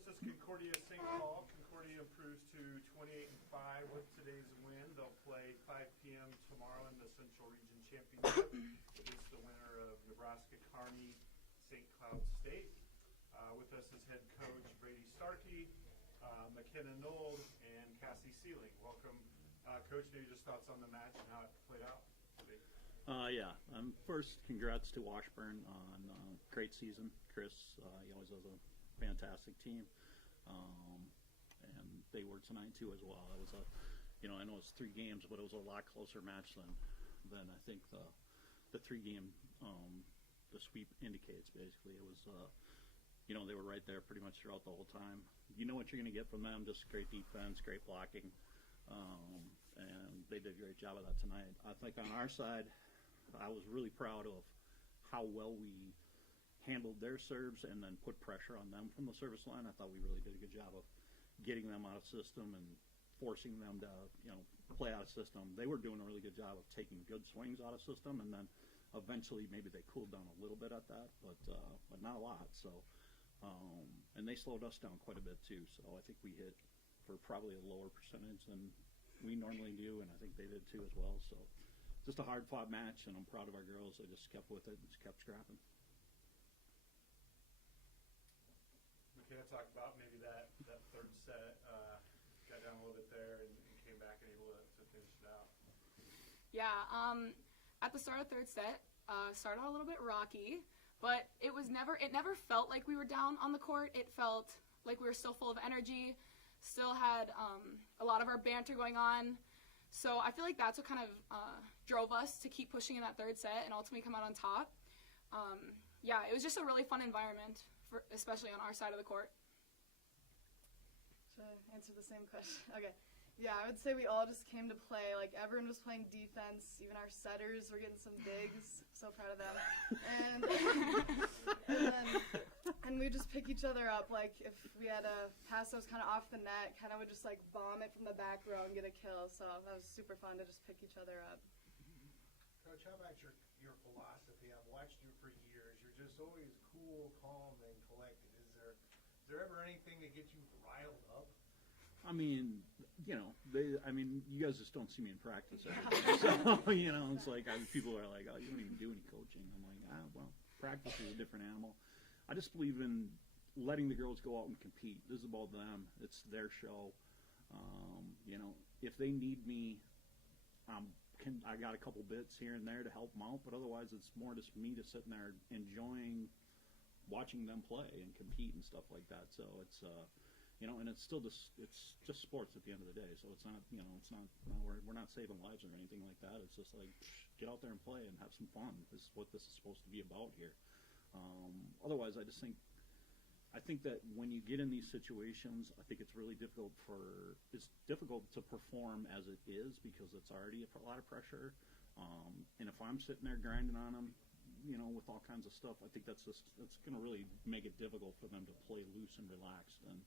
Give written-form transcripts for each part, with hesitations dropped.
this is Concordia St. Paul. Concordia improves to 28-5 with today's win. They'll play 5 p.m. tomorrow in the Central Region Championship against the winner of Nebraska Kearney St. Cloud State. With us is head coach Brady Starkey, McKenna Nold, and Cassie Sealing. Welcome, Coach. Maybe just thoughts on the match and how it played out today. First, congrats to Washburn on a great season. Chris, he always has a fantastic team, and they were tonight too as well. It was I know it's 3 games, but it was a lot closer match than I think the 3 game the sweep indicates. Basically, it was they were right there pretty much throughout the whole time. You know what you're going to get from them, just great defense, great blocking, and they did a great job of that tonight. I think on our side, I was really proud of how well we handled their serves and then put pressure on them from the service line. I thought we really did a good job of getting them out of system and forcing them to play out of system. They were doing a really good job of taking good swings out of system, and then eventually maybe they cooled down a little bit at that, but not a lot. So and they slowed us down quite a bit too. So I think we hit for probably a lower percentage than we normally do, and I think they did too as well. So just a hard-fought match, and I'm proud of our girls. They just kept with it and just kept scrapping. McKenna talked about maybe that third set got down a little bit there and came back and able to finish it out. Yeah, at the start of third set, started out a little bit rocky, but it never felt like we were down on the court. It felt like we were still full of energy, still had a lot of our banter going on. So I feel like that's what kind of drove us to keep pushing in that third set and ultimately come out on top. It was just a really fun environment, especially on our side of the court. Should I answer the same question? Okay. Yeah, I would say we all just came to play. Like, everyone was playing defense. Even our setters were getting some digs. So proud of them. And we would just pick each other up. Like, if we had a pass that was kind of off the net, kind of would just, like, bomb it from the back row and get a kill. So that was super fun to just pick each other up. Coach, how about your philosophy? I've watched you for years. You're just always cool, calm, and collected. Is there ever anything that gets you riled up? I mean, you guys just don't see me in practice. So, it's like people are like, oh, you don't even do any coaching. I'm like, well, practice is a different animal. I just believe in letting the girls go out and compete. This is about them. It's their show. If they need me, I got a couple bits here and there to help them out, but otherwise it's more just me just sitting there enjoying watching them play and compete and stuff like that. So it's and it's still just sports at the end of the day. So it's not we're not saving lives or anything like that. It's just like get out there and play and have some fun. This is what this is supposed to be about here. Otherwise, I think that when you get in these situations, I think it's really difficult to perform as it is because it's already a lot of pressure. And if I'm sitting there grinding on them, with all kinds of stuff, I think that's going to really make it difficult for them to play loose and relaxed. And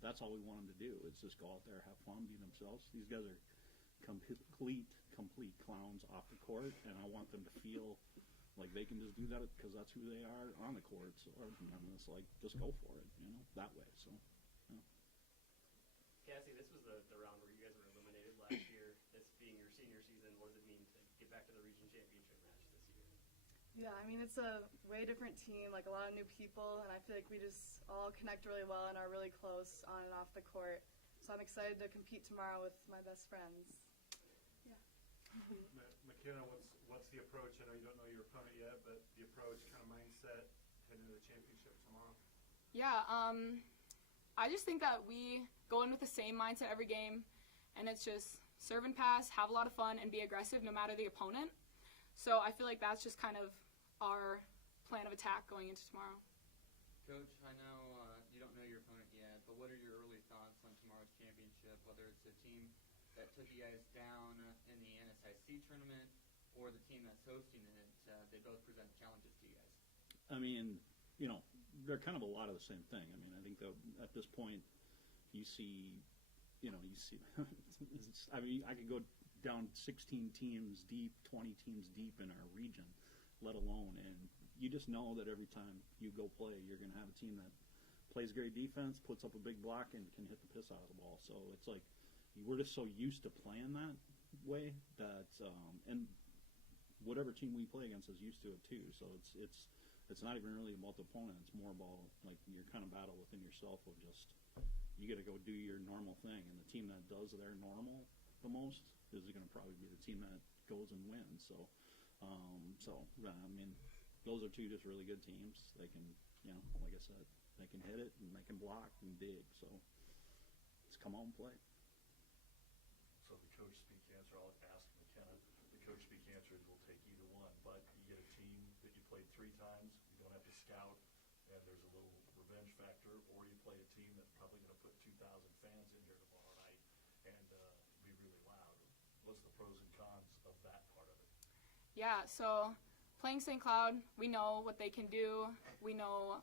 that's all we want them to do is just go out there, have fun, be themselves. These guys are complete clowns off the court, and I want them to feel like they can just do that because that's who they are on the court. So it's like, just go for it, that way. So, yeah. Cassie, this was the round where you guys were eliminated last year. This being your senior season, what does it mean to get back to the region championship match this year? Yeah, I mean, it's a way different team, like a lot of new people, and I feel like we just all connect really well and are really close on and off the court. So I'm excited to compete tomorrow with my best friends. Yeah. McKenna, what's the approach? I know you don't know your opponent yet, but the approach, kind of mindset heading into the championship tomorrow. Yeah, I just think that we go in with the same mindset every game, and it's just serve and pass, have a lot of fun, and be aggressive no matter the opponent. So I feel like that's just kind of our plan of attack going into tomorrow. Coach, I know you don't know your opponent yet, but what are your early thoughts on tomorrow's championship, whether it's a team that took you guys down in the NSIC tournament or the team that's hosting it? They both present challenges to you guys. I mean, they're kind of a lot of the same thing. I mean, I think that at this point you see, I mean, I could go down 16 teams deep, 20 teams deep in our region, let alone, and you just know that every time you go play, you're going to have a team that plays great defense, puts up a big block, and can hit the piss out of the ball. So it's like we're just so used to playing that way that, and whatever team we play against is used to it too. So it's not even really about the opponent. It's more about like your kind of battle within yourself of just you got to go do your normal thing, and the team that does their normal the most is going to probably be the team that goes and wins. So, I mean, those are two just really good teams. They can, like I said, they can hit it and they can block and dig. So, let's come on and play. So the coach speak answer, I'll ask McKenna. The coach speak answer is we'll take either one, but you get a team that you played 3 times, you don't have to scout, and there's a little revenge factor, or you play a team that's probably going to put 2,000 fans in here tomorrow night and be really loud. What's the pros and cons of that part of it? Yeah, so playing St. Cloud, we know what they can do. We know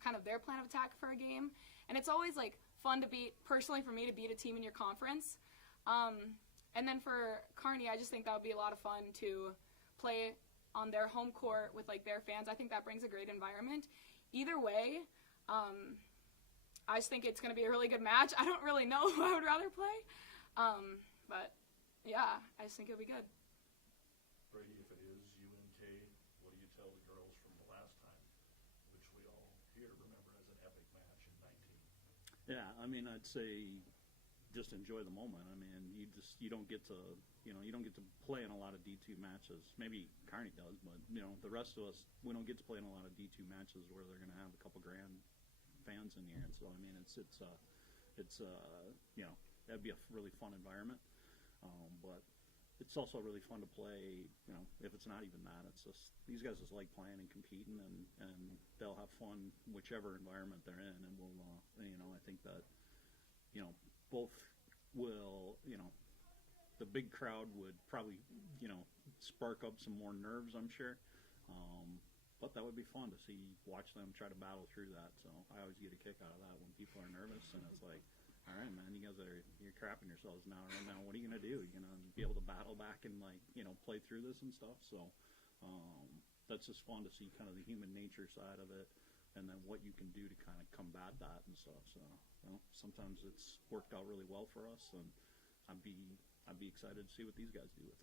kind of their plan of attack for a game. And it's always like fun to beat, personally for me, to beat a team in your conference. And then for Kearney, I just think that would be a lot of fun to play on their home court with like their fans. I think that brings a great environment. Either way, I just think it's going to be a really good match. I don't really know who I would rather play. But yeah, I just think it'll be good. Brady, if it is UNK, what do you tell the girls from the last time, which we all here remember as an epic match in 19? Yeah, I mean, I'd say just enjoy the moment. I mean, you don't get to play in a lot of D2 matches. Maybe Kearney does, but the rest of us, we don't get to play in a lot of D2 matches where they're going to have a couple grand fans in here. And so I mean, it's that'd be a really fun environment. But it's also really fun to play, if it's not even that. It's just these guys just like playing and competing, and they'll have fun whichever environment they're in. And we'll, I think that, both will, the big crowd would probably, spark up some more nerves, I'm sure. But that would be fun to watch them try to battle through that. So I always get a kick out of that when people are nervous, and it's like, all right, man, you're crapping yourselves now. Right now, what are you gonna do? You're gonna be able to battle back and play through this and stuff. So that's just fun to see kind of the human nature side of it, and then what you can do to kind of combat that and stuff. So sometimes it's worked out really well for us, and I'd be excited to see what these guys do with